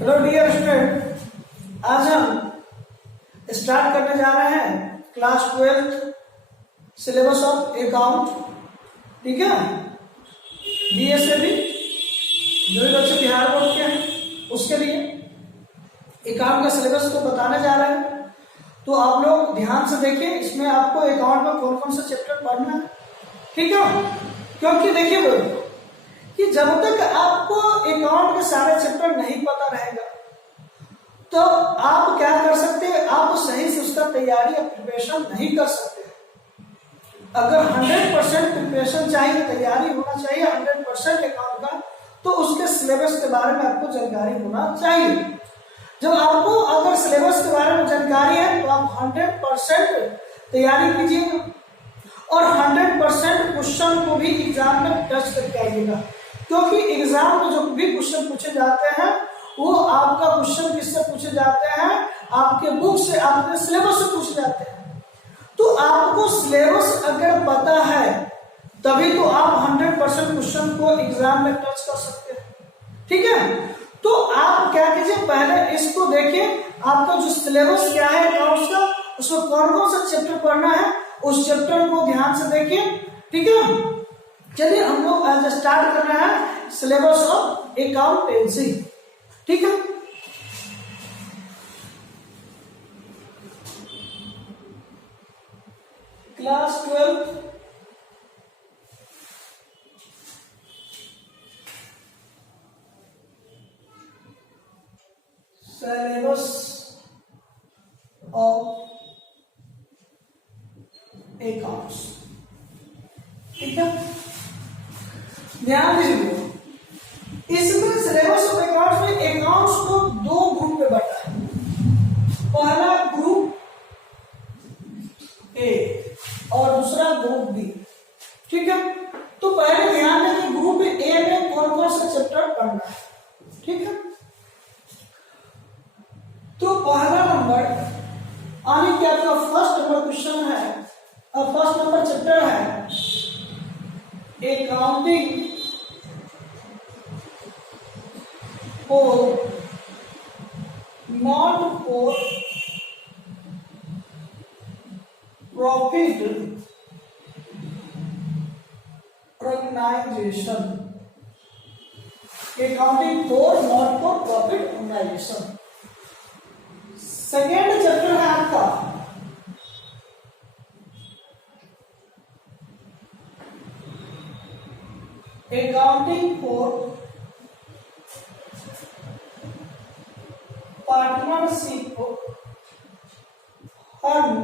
Hello dear student, आज हम start करने जा रहे हैं क्लास 12 सिलेबस ऑफ अकाउंट। ठीक है, बीएसएबी जो भी बच्चे बिहार बोर्ड के हैं उसके लिए अकाउंट का सिलेबस को बताने जा रहे हैं। तो आप लोग ध्यान से देखिए, इसमें आपको अकाउंट में कौन कौन सा चैप्टर पढ़ना है। ठीक है, क्योंकि देखिए कि जब तक आपको अकाउंट के सारे चैप्टर नहीं पता रहेगा तो आप क्या कर सकते हैं, आप सही से उसका तैयारी या प्रिपरेशन नहीं कर सकते। अगर 100% प्रिपरेशन चाहिए, तैयारी होना चाहिए 100% अकाउंट का, तो उसके सिलेबस के बारे में आपको जानकारी होना चाहिए। जब आपको अगर सिलेबस के बारे में जानकारी है तो आप 100% तैयारी कीजिएगा और 100% क्वेश्चन को भी एग्जाम में टच करके आइएगा, क्योंकि एग्जाम में जो भी क्वेश्चन पूछे जाते हैं वो आपका क्वेश्चन किससे पूछे जाते हैं, आपके बुक से, आपके सिलेबस से पूछे जाते हैं। तो आपको सिलेबस अगर पता है तभी तो आप 100% क्वेश्चन को एग्जाम में टच कर सकते हैं। ठीक है, तो आप क्या कीजिए, पहले इसको देखिए, आपका जो सिलेबस क्या है अकाउंट्स का, उसमें कौन कौन सा चैप्टर पढ़ना है, उस चैप्टर को ध्यान से देखिए। ठीक है, चलिए हम लोग आज स्टार्ट कर रहे हैं सिलेबस ऑफ अकाउंटेंसी। ठीक है, क्लास 12 सिलेबस ऑफ अकाउंट्स। ठीक है, ध्यान दीजिए, इसमें सिलेबस ऑफ अकाउंट्स में अकाउंट्स को दो ग्रुप में बांटा है। पहला ग्रुप ए और दूसरा ग्रुप बी। ठीक है, तो पहले ध्यान दें कि ग्रुप ए में कौन कौन सा चैप्टर पढ़ना है। ठीक है, तो पहला नंबर आने के आपका फर्स्ट नंबर क्वेश्चन है और फर्स्ट नंबर चैप्टर है accounting for not for profit organization, accounting for not for profit organization। Second chapter है आपका accounting for partnership firm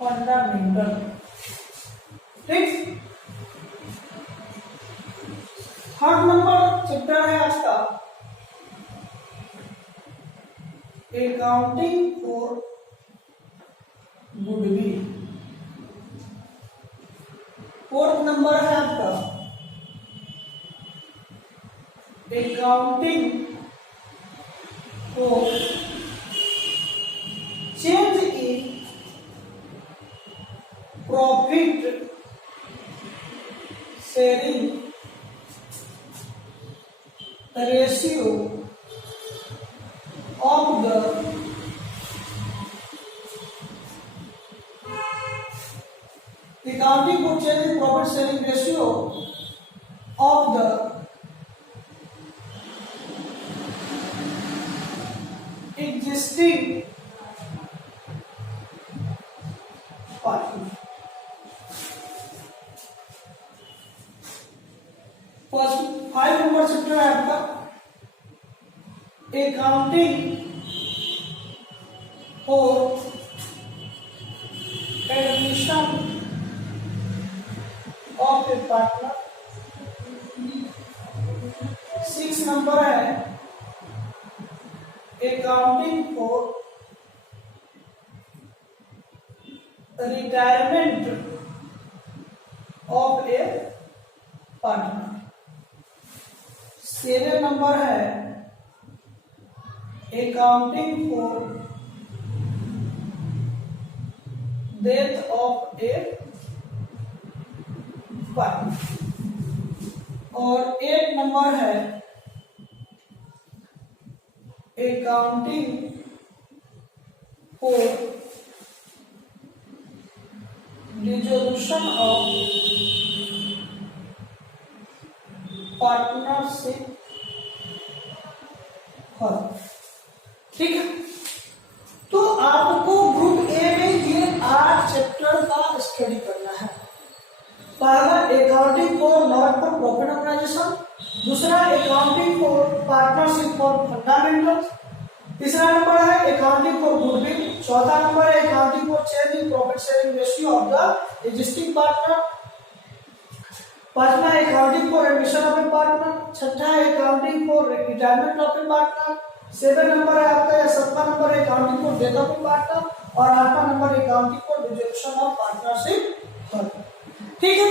fundamental. ठीक, थर्ड नंबर चैप्टर है आपका accounting for goodwill. Fourth number है आपका accounting for change in profit sharing ratio of the accounting for change in profit sharing ratio of the existing partner। First 5 number chapter है आपका accounting for admission of a partner. 6 number है accounting for retirement of a partner. 7 number है accounting for death of a partner। और एक number है accounting for resolution of partnership firm. ठीक है, तो आपको ग्रुप ए में ये 8 चैप्टर का स्टडी करना है। पहला accounting for not for profit organisation, दूसरा accounting for partnership for fundamentals, तीसरा नंबर है अकाउंटिंग फॉर गुडविल, चौथा नंबर है accounting for change in profit sharing ratio of the existing partner, पांचवा है accounting for admission of a partner, छठा है accounting for retirement of a partner, 7 number है आपका या 7वां नंबर है accounting for death of a partner, और 8वां number accounting for resolution of partnership firm. ठीक है,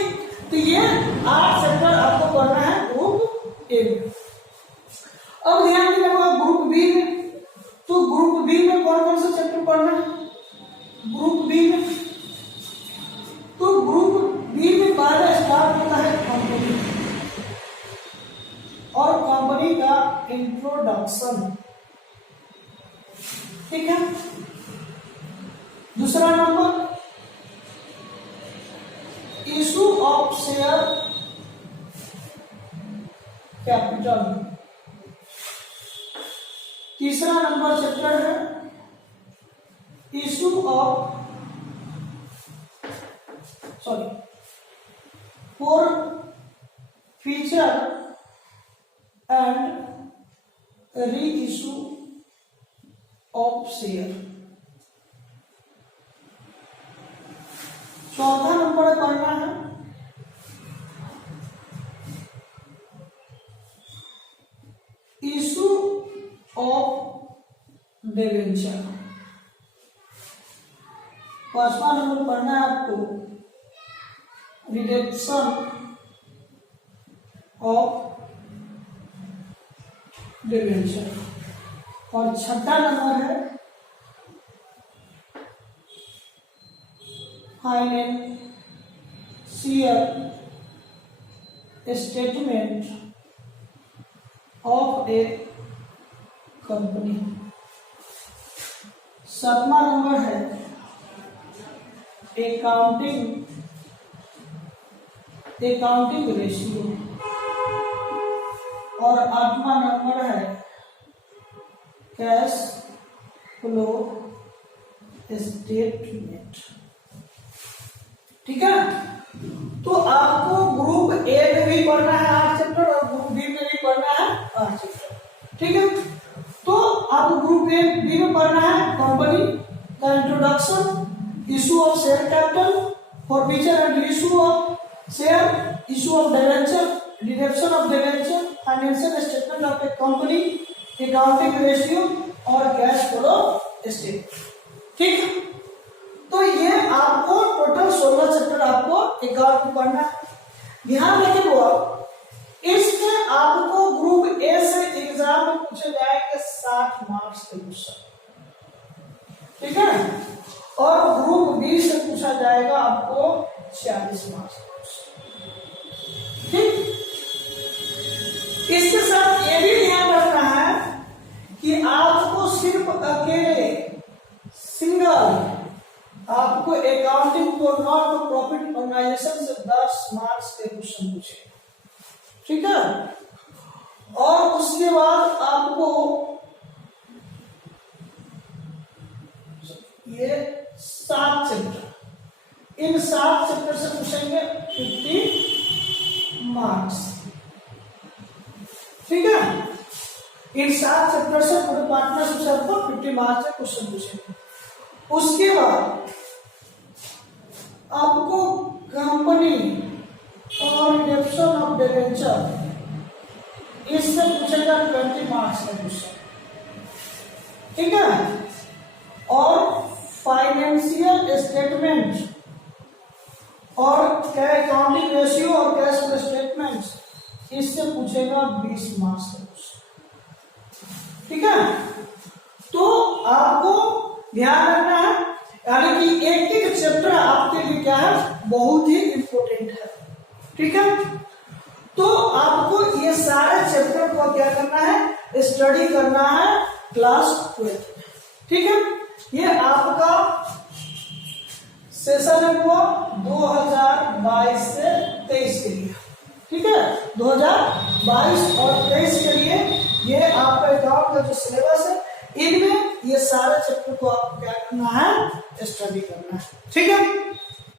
तो ये 8 चैप्टर आपको पढ़ना है ग्रुप ए में। अब ध्यान दीजिएगा ग्रुप बी में, तो ग्रुप बी में कौन कौन से चैप्टर पढ़ना है ग्रुप बी में? तो ग्रुप बी में पहला स्टार्ट होता है कंपनी और कंपनी का इंट्रोडक्शन। ठीक है, दूसरा number issue of share capital, तीसरा नंबर चैप्टर है issue of for feature and re issue of share, चौथा नंबर पढ़ना है इशू ऑफ डिवेंचर, पांचवा नंबर पढ़ना है आपको रिडक्शन ऑफ डिवेंचर, और छठा नंबर है financial statement of A company, सातवां नंबर है अकाउंटिंग रेशियो, और 8वां नंबर है कैश फ्लो स्टेटमेंट। ठीक है, तो आपको ग्रुप ए में भी पढ़ना है 8 चैप्टर और ग्रुप बी में भी पढ़ना है 8 चैप्टर। ठीक है, तो आपको ग्रुप ए बी में पढ़ना है कंपनी का introduction, issue of share capital, for feature and issue of share, issue of debenture, deduction of debenture, financial statement of A company, accounting ratio और कैश फ्लो स्टेटमेंट। ठीक है, तो ये आपको टोटल 16 चैप्टर आपको अकाउंट में पढ़ना है। ध्यान रखिएगा इसमें आपको ग्रुप ए से एग्जाम में पूछे जाएंगे 60 मार्क्स के क्वेश्चन। ठीक है, और ग्रुप बी से पूछा जाएगा आपको 40 मार्क्स का क्वेश्चन। ठीक, इसके साथ ये भी ध्यान रखना है कि आपको सिर्फ अकेले सिंगल आपको accounting for not for profit organisation से 10 मार्क्स के क्वेश्चन पूछे। ठीक है, और उसके बाद आपको ये 7 चैप्टर, इन 7 चैप्टर से पूछेंगे 50 मार्क्स। ठीक है, इन 7 चैप्टर से पूरे पार्टनरशिप से आपको 50 मार्क्स के क्वेश्चन पूछेंगे। उसके बाद आपको कंपनी और रिडक्शन ऑफ डिवेंचर, इससे पूछेगा 20 मार्क्स का क्वेश्चन। ठीक है, और फाइनेंशियल स्टेटमेंट और अकाउंटिंग रेशियो और कैश फ्लो स्टेटमेंट, इससे पूछेगा 20 मार्क्स का क्वेश्चन। ठीक है, तो आपको ध्यान रखना है, यानी कि एक एक चैप्टर आपके लिए क्या है, बहुत ही इंपॉर्टेंट है। ठीक है, तो आपको ये सारे चैप्टर को क्या करना है, स्टडी करना है क्लास 12। ठीक है, ये आपका सेशन है वो 2022 से 23 के लिए। ठीक है, 2022 और 23 के लिए ये आपका अकाउंट का जो सिलेबस है, इनमें ये सारे चैप्टर को आपको क्या करना है, स्टडी करना है। ठीक है।